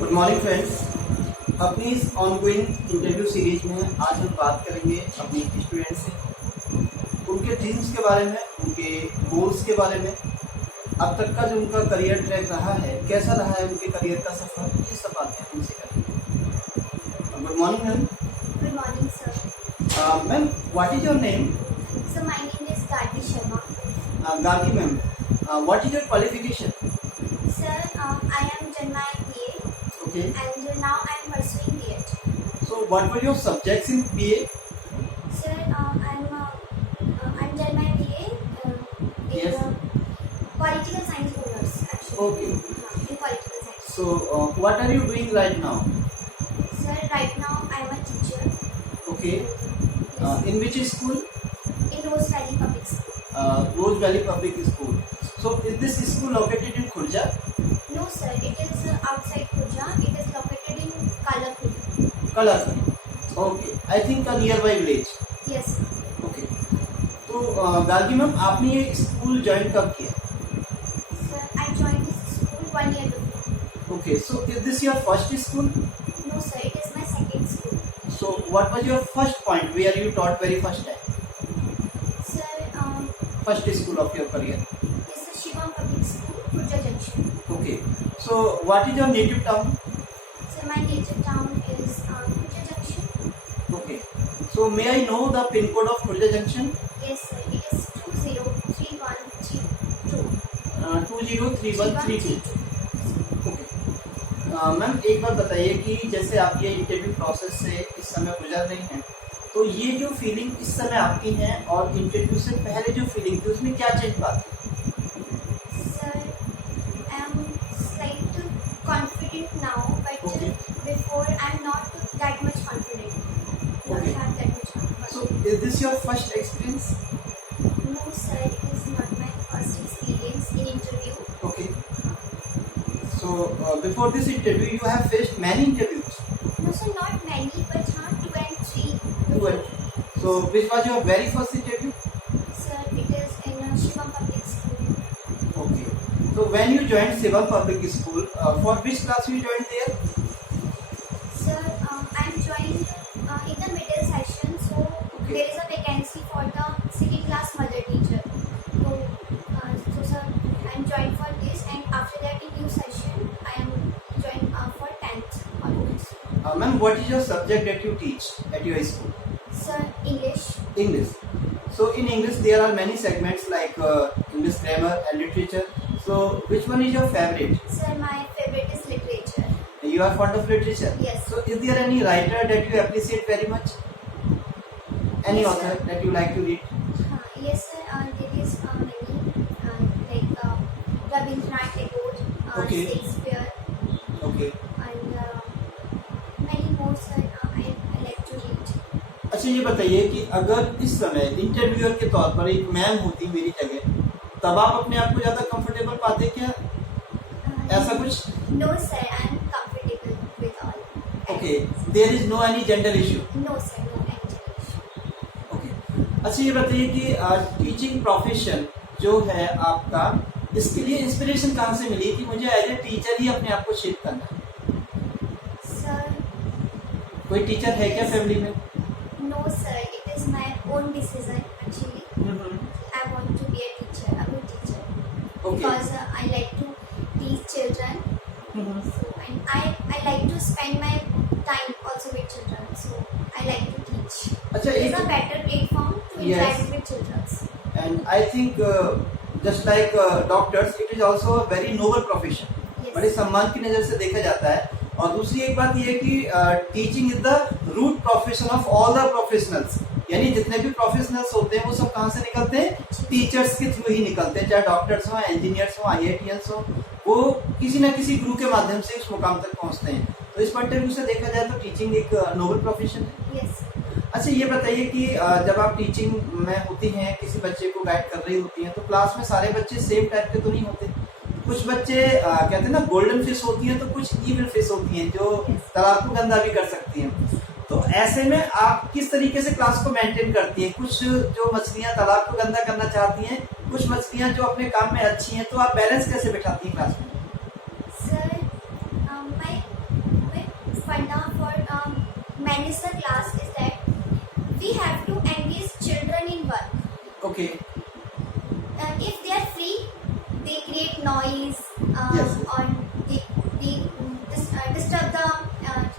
Good morning friends. अपनी इस ongoing interview series में आज हम बात करेंगे अपनी स्टूडेंट से, उनके ड्रीम्स के बारे में, उनके गोल्स के बारे में, अब तक का जो उनका करियर ट्रैक रहा है, कैसा रहा है उनके करियर का सफर, ये सब बातें हम उनसे करेंगे। Good morning ma'am. Good morning, sir. Ma'am, what is your name? So my name is Gargi Sharma. Gargi ma'am, what is your qualification? Sir, I am done my BA okay, and now I am pursuing B.Ed. So what were your subjects in BA? Sir, I'm done my BA in Yes. political science honors actually. Okay. In political science. So what are you doing right now? Sir, right now I am a teacher. Okay. In which school? In Rose Valley Public School. Rose Valley Public School. So is this school located in Khurja? No, sir, it is outside Khurja. It is located in Kalapur. Kalapur. Okay. I think a nearby village. Yes. Okay. तो Gargi ma'am, आपने ये school join कब किया? Sir, I joined this school 1 year before. Okay. So is this your first school? No, sir, it is my second school. So what was your first point where you taught very first time? Sir, First school of your career. this is Shivam Public School, Khurja Junction. Okay. So what is your native town? So my native town is Khurja Junction. Okay. So may I know the pin code of Khurja Junction? Yes, sir, it is 203132. 203132. Okay ma'am, एक बात बताइए कि जैसे आप ये interview process से इस समय गुजर रही हैं, तो ये जो फीलिंग इस समय आपकी है और इंटरव्यू से पहले जो फीलिंग थी उसमें क्या चेंज बात है? Sir, I am slightly confident now, but Okay. before I am not that much confident. Not Okay. have that much confidence. So is this your first experience? No, sir, it is not my first experience in interview. Okay. So before this interview you have faced many interviews. No, sir, not many, but 2 and 3. So which was your very first interview? Sir, it is in Shivam Public School. Okay. So when you joined Shivam Public School, for which class you joined there? Sir, I'm joined in the middle session, so there is a vacancy for the second class mother teacher. So sir, I'm joined for this, and after that in new session, I am joined for 10th onwards. Ma'am, what is your subject that you teach at your school? Sir, English. English. So in English there are many segments like English grammar and literature. So which one is your favorite? Sir, my favorite is literature. You are fond of literature? Yes. So is there any writer that you appreciate very much? Any Yes, author sir. that you like to read? Yes, sir. There is many like Rabindranath Tagore, Okay. Shakespeare, Okay. and many more, sir. I like to read. अच्छा, ये बताइए कि अगर इस समय interviewer के तौर पर एक मैम होती मेरी जगह, तब आप अपने आप को ज्यादा कंफर्टेबल पाते क्या? ऐसा कुछ? No, sir. I am comfortable with all. Okay, there is no any gender issue. No, sir. No any. Okay, अच्छा ये बताइए कि टीचिंग प्रोफेशन जो है आपका, इसके लिए इंस्पिरेशन कहाँ से मिली कि मुझे एज ए टीचर ही अपने आप को शेप करना है? Sir, कोई टीचर है क्या फैमिली में? no, sir. It is my own decision actually. I want to be a teacher, a good teacher, okay. because I like to teach children. So, and I like to spend my time also with children. So I like to teach. अच्छा, It is एक a better platform to Yes. interact with children. And I think just like doctors, it is also a very noble profession. Yes. बड़े सम्मान की नजर से देखा जाता है. और दूसरी एक बात यह है कि teaching is the root profession of all the professionals. यानी जितने भी प्रोफेशनल्स होते हैं वो सब कहाँ से निकलते हैं? टीचर्स के थ्रू ही निकलते हैं. चाहे डॉक्टर्स हो, इंजीनियर्स हो, IITians हो, वो किसी ना किसी गुरु के माध्यम से इस मुकाम तक पहुंचते हैं. तो इस पॉइंट ऑफ व्यू से देखा जाए तो टीचिंग एक नोबल प्रोफेशन है. Yes. अच्छा, ये बताइए कि जब आप टीचिंग में होती हैं, किसी बच्चे को गाइड कर रही होती हैं, तो क्लास में सारे बच्चे सेम टाइप के तो नहीं होते. कुछ बच्चे कहते हैं ना गोल्डन फिश होती हैं, तो कुछ ईविल फिश होती हैं जो तालाब को गंदा भी कर सकती हैं. तो ऐसे में आप किस तरीके से क्लास को मेंटेन करती हैं? कुछ जो मछलियां तालाब को गंदा करना चाहती हैं, कुछ मछलियां जो अपने काम में अच्छी हैं, तो आप बैलेंस कैसे बिठाती हैं क्लास में? Sir, my Okay. If they are free, they create noise Yes. or they disturb the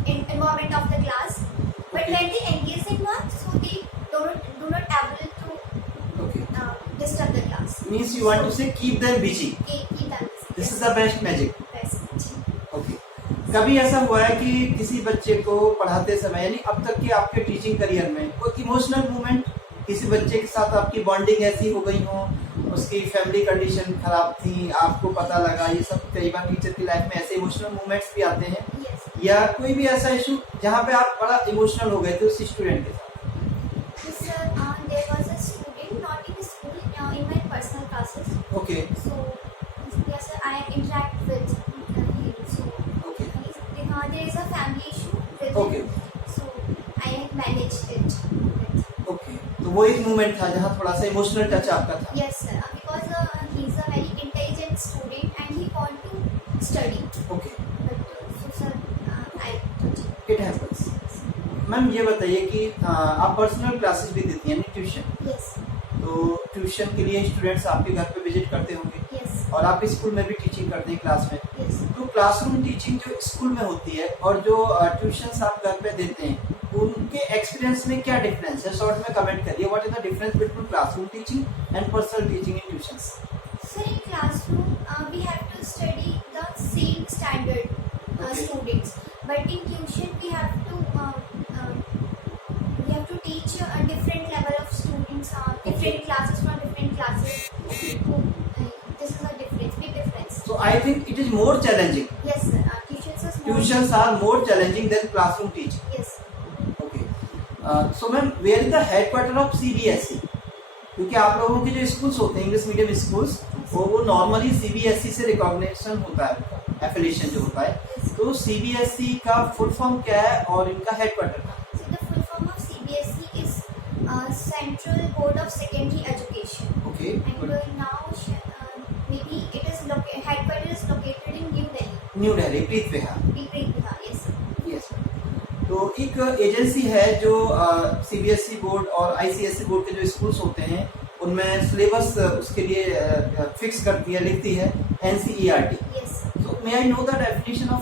environment of the class. But Okay. when they engage in work, so they do not able to Okay. disturb the class. Means you want to say keep them busy. Keep them busy. This is the best magic. Best. Okay कभी ऐसा हुआ है कि किसी बच्चे को पढ़ाते समय यानी अब तक के आपके टीचिंग करियर में कोई इमोशनल मोमेंट किसी बच्चे के साथ आपकी बॉन्डिंग ऐसी हो गई हो, उसकी फैमिली कंडीशन खराब थी, आपको पता लगा, ये सब कई बार टीचर की लाइफ में ऐसे इमोशनल मोमेंट्स भी आते हैं, Yes. या कोई भी ऐसा इशू जहाँ पे आप बड़ा इमोशनल हो गए थे उस स्टूडेंट के साथ? Yes, sir. There was a student not in the school, in my personal classes. Okay So yes, sir, I interact with him. So okay there is a family issue with Okay. him. So I managed it. Okay तो वो एक moment था जहाँ थोड़ा सा emotional touch आपका था. Yes, sir. Because he's a very intelligent student and he want to study. Okay But so sir, I taught him. It happens. Ma'am ये बताइए कि आप पर्सनल क्लासेस भी देती हैं ट्यूशन, Yes, तो ट्यूशन के लिए स्टूडेंट्स आपके घर पे विजिट करते होंगे yes, और आप स्कूल में भी टीचिंग करते हैं क्लास में, yes. तो क्लासरूम टीचिंग जो स्कूल में होती है और जो ट्यूशंस आप घर पे देते हैं उनके एक्सपीरियंस में क्या डिफरेंस है? शॉर्ट में कमेंट करिए. What is the difference between classroom teaching and personal teaching in tuitions? So in classroom, we have to study the same standard Okay. students, but in tuition we have to teach a different level of students, different classes from different classes. Okay. So, this is a difference, big difference. So I think it is more challenging. Yes, sir. Tuitions is more. Tuitions are more challenging than classroom teaching. Yes. Okay. So ma'am, where is the headquarter of CBSE? क्योंकि आप लोगों के जो schools होते हैं English medium schools वो normally CBSE से recognition होता है, एफिलिएशन जो होता है, तो CBSE का फुल फॉर्म क्या है और इनका हेडक्वार्टर कहाँ है? So the full form of CBSE is Central Board of Secondary Education. Okay. And now maybe it is headquarters is located in New Delhi. New Delhi Preet Vihar. Bihar, yes. sir. Yes. तो एक agency है जो CBSE board और ICSE board के जो schools होते हैं उनमें सिलेबस उसके लिए फिक्स करती है, लिखती है NCERT. Yes, sir. So may I know the definition of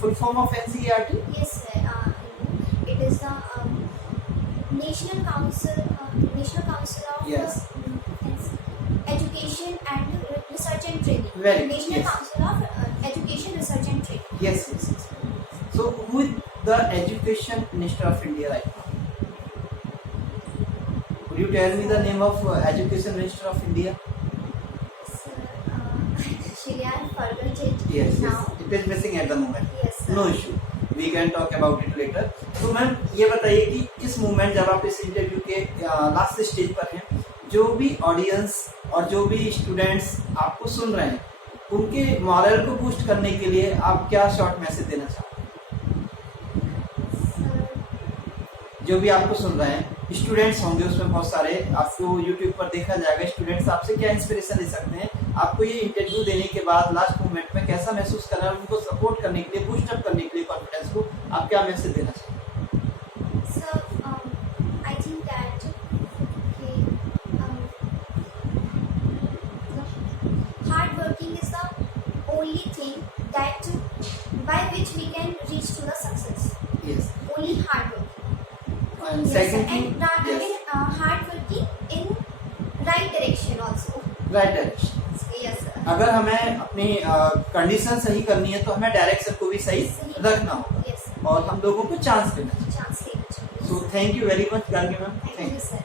full form of NCERT? Yes, sir. It is the National Council of Yes. Education and Research and Training. Very good, National yes. Council of Education, Research and Training. Yes. So who is the Education Minister of India right now? Could you tell me the name of Education Minister of India? Sir, actually I forgot it Yes. now. It is missing at the moment. Yes, sir. No issue. We can talk about it later. तो ma'am ये बताइए कि इस moment जब आप इस interview के last stage पर हैं, जो भी ऑडियंस और जो भी स्टूडेंट्स आपको सुन रहे हैं उनके मॉरल को बूस्ट करने के लिए आप क्या शॉर्ट मैसेज देना चाहते हैं? Sir, जो भी आपको सुन रहे हैं स्टूडेंट्स होंगे, उसमें बहुत सारे आपको यूट्यूब पर देखा जाएगा, स्टूडेंट्स आपसे क्या इंस्पिरेशन ले सकते हैं? आपको ये इंटरव्यू देने के बाद लास्ट मोमेंट में कैसा महसूस कर रहे हैं? उनको सपोर्ट करने के लिए, बूस्ट अप करने के लिए कॉन्फिडेंस को आप क्या मैसेज देना चाहते हैं? So, I think that hard working is the only thing that by which we can reach to the success. Yes. Only hard working. And Yes, second thing, and yes, hard working in right direction also. right direction. Yes, sir. अगर हमें अपनी condition सही करनी है तो हमें direction को भी सही रखना होगा Yes, sir. और हम लोगों को चांस देना चाहिए. Chance take it. So thank you very much, Gargi ma'am. Thank you, sir.